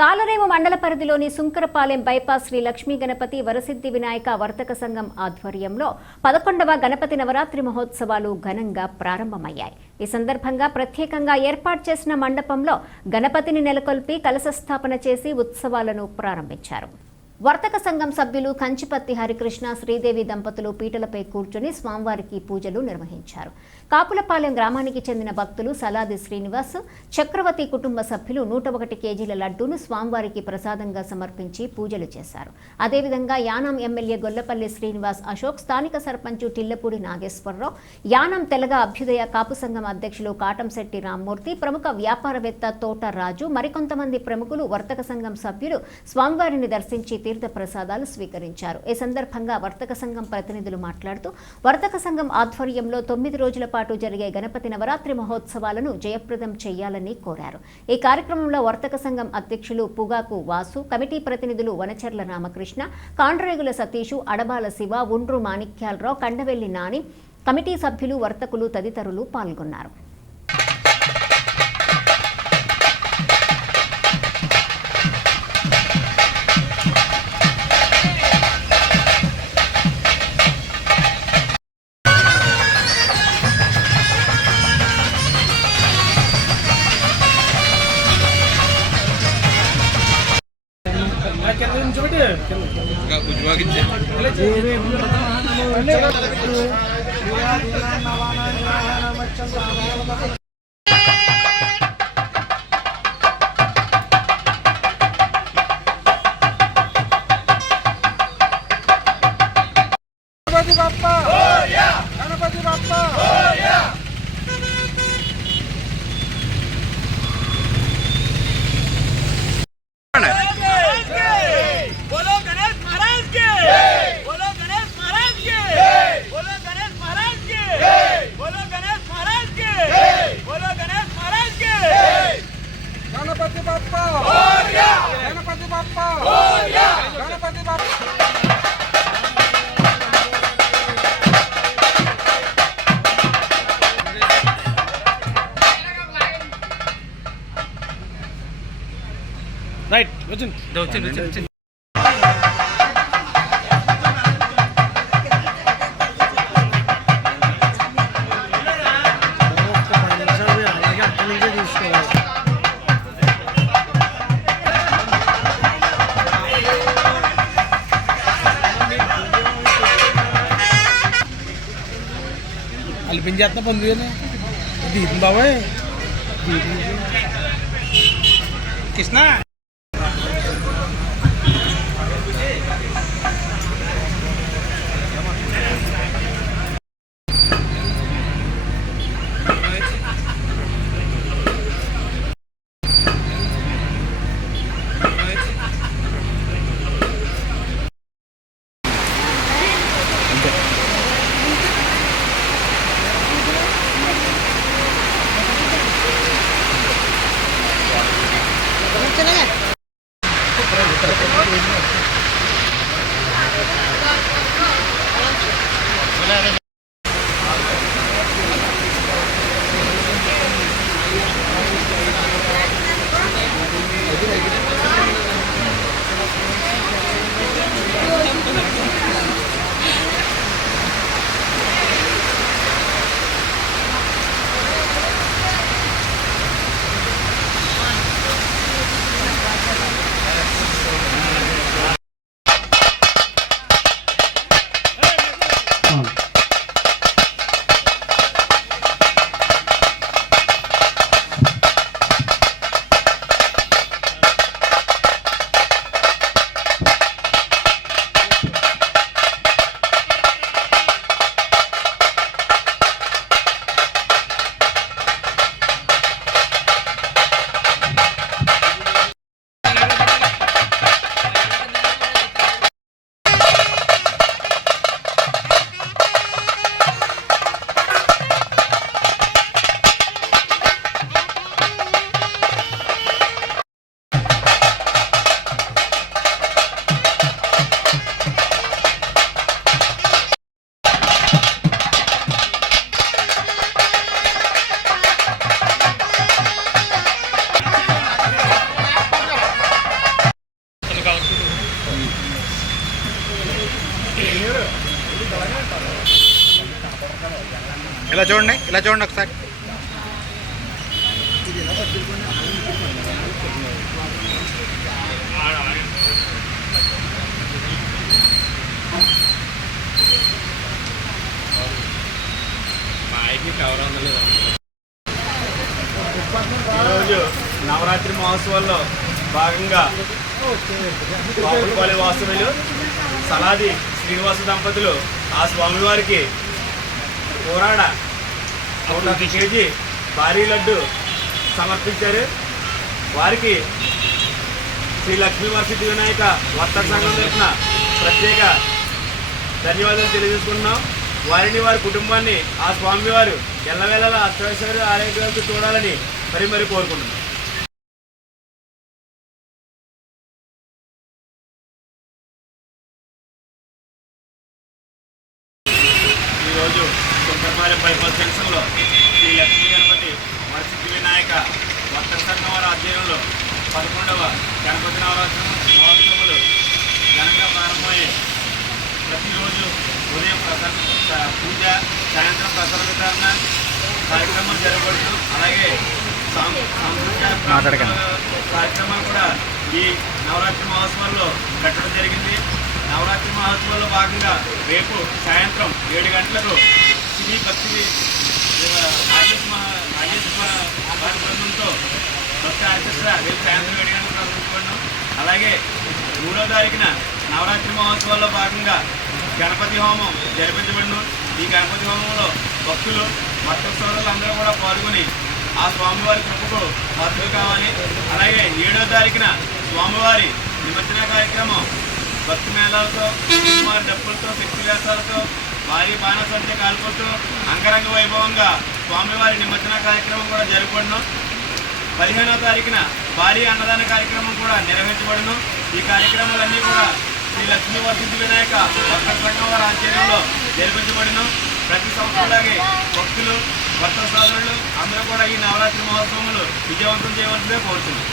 తాళరేవు మండల పరిధిలోని సుంకరపాలెం బైపాస్ శ్రీ లక్ష్మీ గణపతి వరసిద్ధి వినాయక వర్తక సంఘం ఆధ్వర్యంలో 11వ గణపతి నవరాత్రి మహోత్సవాలు ఘనంగా ప్రారంభమయ్యాయి. ఈ సందర్భంగా ప్రత్యేకంగా ఏర్పాటు చేసిన మండపంలో గణపతిని నెలకొల్పి కలశ స్థాపన చేసి ఉత్సవాలను ప్రారంభించారు. వర్తక సంఘం సభ్యులు కంచిపత్తి హరికృష్ణ శ్రీదేవి దంపతులు పీటలపై కూర్చొని స్వామివారికి పూజలు నిర్వహించారు. కాపులపాలెం గ్రామానికి చెందిన భక్తులు సలాది శ్రీనివాస్, చక్రవర్తి కుటుంబ సభ్యులు 101 కేజీల లడ్డూను స్వామివారికి ప్రసాదంగా సమర్పించి పూజలు చేశారు. అదేవిధంగా యానాం ఎమ్మెల్యే గొల్లపల్లి శ్రీనివాస్ అశోక్, స్థానిక సర్పంచు టిల్లపూడి నాగేశ్వరరావు, యానాం తెలగ అభ్యుదయ కాపు సంఘం అధ్యక్షులు కాటంశెట్టి రామ్మూర్తి, ప్రముఖ వ్యాపారవేత్త తోట రాజు, మరికొంతమంది ప్రముఖులు వర్తక సంఘం సభ్యులు స్వామివారిని దర్శించి తీర్థ ప్రసాదాలు స్వీకరించారు. ఈ సందర్భంగా వర్తక సంఘం ప్రతినిధులు మాట్లాడుతూ వర్తక సంఘం ఆధ్వర్యంలో 9 రోజుల పాటు జరిగే గణపతి నవరాత్రి మహోత్సవాలను జయప్రదం చేయాలని కోరారు. ఈ కార్యక్రమంలో వర్తక సంఘం అధ్యక్షులు పుగాకు వాసు, కమిటీ ప్రతినిధులు వనచర్ల రామకృష్ణ, కాండ్రేగుల సతీషు, అడబాల శివ, ఉండ్రు మాణిక్యాలరావు, కండవెల్లి నాని, కమిటీ సభ్యులు, వర్తకులు తదితరులు పాల్గొన్నారు. गणपति बाप्पा बोलो गणेश महाराज के, बोलो गणेश महाराज के, बोलो गणेश महाराज के, बोलो गणेश महाराज के, बोलो गणेश महाराज के। गणपति बाप्पा गणपति बाप्पा गणपति बाप्पा। राइट वचन वचन वचन ಅಲ್ಲಿ ಪಿಂಜಾತ್ನ ಬಂದ್ವೇನೆ ದೀಪನ್ ಬಾಬಾ ಕೃಷ್ಣ Ito na yan. ఇలా చూడండి ఒకసారి. ఈరోజు నవరాత్రి మహోత్సవాల్లో భాగంగా బాపులపల్లి వాస్తవ్యులు సలాది శ్రీనివాస దంపతులు ఆ స్వామివారికి పోరాడ 1 కేజీ భారీ లడ్డు సమర్పించారు. వారికి శ్రీ లక్ష్మీ వరసిద్ధి వినాయక వర్తక సంఘం తరఫున ప్రత్యేక ధన్యవాదాలు తెలియజేసుకుంటున్నాం. వారిని వారి కుటుంబాన్ని ఆ స్వామివారు ఎల్లవేళలా అష్టైశ్వర్య ఆరోగ్యాలతో చూడాలని మరి కోరుకుంటున్నాం. ఈరోజు సుంకరపాలెం బైపాస్ జంక్షన్లో శ్రీ లక్ష్మీ గణపతి వరసిద్ధి వినాయక వర్తక సంఘం వారి ఆధ్వర్యంలో 11వ గణపతి నవరాత్రి మహోత్సవాలు ఘనంగా ప్రారంభమయ్యాయి. ప్రతిరోజు ఉదయం పూజ, సాయంత్రం ప్రసాద వితరణ కార్యక్రమాలు జరగబడుతూ అలాగే సాంస్కృతిక కార్యక్రమాలు కూడా ఈ నవరాత్రి మహోత్సవాల్లో పెట్టడం జరిగింది. నవరాత్రి మహోత్సవాల్లో భాగంగా రేపు సాయంత్రం 7 గంటలకు శ్రీ భక్తి వారి బృందంతో భక్తి ఆర్కెస్ట్రా రేపు సాయంత్రం 7 గంటలకు ప్రారంభించబడినాం. అలాగే 3వ తారీఖున నవరాత్రి మహోత్సవాల్లో భాగంగా గణపతి హోమం జరిపించబడిను. ఈ గణపతి హోమంలో భక్తులు వర్తక సోదరులు అందరూ కూడా పాల్గొని ఆ స్వామివారి కృపకు పాత్రలు కావాలి. అలాగే 7వ తారీఖున స్వామివారి నిమజ్జన కార్యక్రమం భక్తి మేళాలతో, కుమారి డప్పులతో, శక్తి వేసాలతో, భారీ బాణసంచ కాల్పులతో అంగరంగ వైభవంగా స్వామివారి నిమజ్జన కార్యక్రమం కూడా జరుపుకున్నాం. 15వ తారీఖున భారీ అన్నదాన కార్యక్రమం కూడా నిర్వహించబడును. ఈ కార్యక్రమాలన్నీ కూడా శ్రీ లక్ష్మీ వరసిద్ధి వినాయక వర్తక సంఘం వారి ఆధ్వర్యంలో జరిపించబడిను. ప్రతి సంవత్సరంలాగే భక్తులు, వర్తక సోదరులు అందరూ కూడా ఈ నవరాత్రి మహోత్సవములు విజయవంతం చేయవలసిందే కోరుతున్నాం.